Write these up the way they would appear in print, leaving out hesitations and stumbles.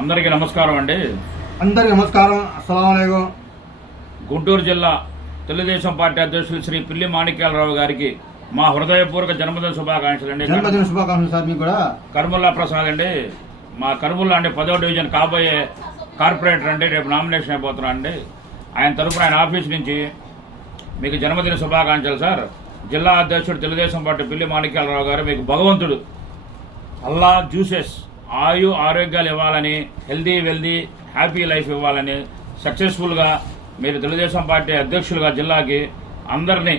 అందరికీ నమస్కారం అండి. అందరికీ నమస్కారం. అస్సలాముఅలైకుం. గుంటూరు జిల్లా తెలుగుదేశం పార్టీ అధ్యక్షులు శ్రీ పిల్లి మాణిక్యాలరావు గారికి మా హృదయపూర్వక జన్మదిన శుభాకాంక్షలు అండి. జన్మదిన శుభాకాంక్షలు సార్. మీకు కూడా కర్ముల్లా ప్రసాద్ అండి. మా కర్ముల్లా అంటే 10వ డివిజన్ కాబోయే కార్పొరేటర్ అండి. రేపు నామినేషన్ అయిపోతున్నా అండి. ఆయన తరఫున ఆయన ఆఫీస్ నుంచి మీకు జన్మదిన శుభాకాంక్షలు సార్. జిల్లా అధ్యక్షుడు తెలుగుదేశం పార్టీ పిల్లి మాణిక్యాలరావు గారు మీకు భగవంతుడు అల్లా జ్యూసెస్ ఆరోగ్యాలు ఇవ్వాలని, హెల్దీ వెల్దీ హ్యాపీ లైఫ్ ఇవ్వాలని, సక్సెస్ఫుల్గా మీరు తెలుగుదేశం పార్టీ అధ్యక్షులుగా జిల్లాకి అందరినీ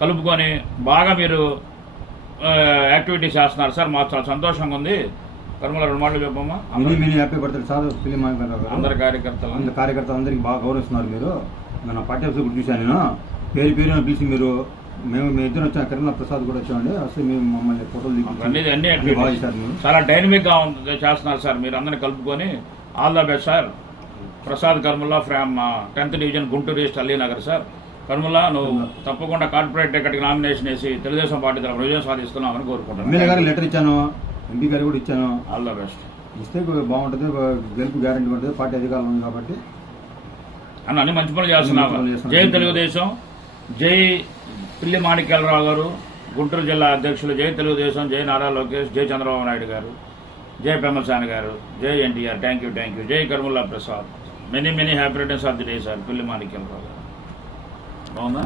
కలుపుకొని బాగా మీరు యాక్టివిటీస్ చేస్తున్నారు సార్. మాకు చాలా సంతోషంగా ఉంది. కర్మల 2 మాటలు చెప్పమ్మా. Happy birthday sir Pilli Manikyalarao గారు. అందరి కార్యకర్తలు అందరికి బాగా గౌరవిస్తున్నారు. మీరు మన పార్టీ ఆఫీస్ కూడా చూశాను నేను. పేరు పేరు పిలిచి మీరు మీ ఇద్దరు వచ్చాను. కర్మల ప్రసాద్ కూడా వచ్చామండి. అసలు మేము మమ్మల్ని ఫోటోలు చాలా డైనమిక్ గా చేస్తున్నారు సార్. మీరు అందరినీ కలుపుకొని all the best sir. Prasad Karmulla from 10th division Guntur east Allinagar sir. Karmulla నువ్వు తప్పకుండా కార్పొరేట్ టికెట్కి నామినేషన్ వేసి తెలుగుదేశం పార్టీ తరఫున విజయం సాధిస్తున్నామని కోరుకుంటాను. ఎమ్మెల్యే గారు లెటర్ ఇచ్చాను, ఎంపీ గారు కూడా ఇచ్చాను. All the best. ఇస్తే బాగుంటుంది, గెలుపు గ్యారంటీ ఉంటుంది. పార్టీ అధికారులు ఉంది కాబట్టి అన్ని మంచి పనులు చేస్తున్నాము. జై తెలుగుదేశం, జై పిల్లి మాణిక్యాలరావు గారు గుంటూరు జిల్లా అధ్యక్షులు, జై తెలుగుదేశం, జై నారా లోకేష్, జై చంద్రబాబు నాయుడు గారు, జై పెమ్మసాని గారు, జై ఎన్టీఆర్. Thank you. జై Karmulla Prasad. Many happy returns of the day sir. Pilli Manikyalarao గారు బాగుందా?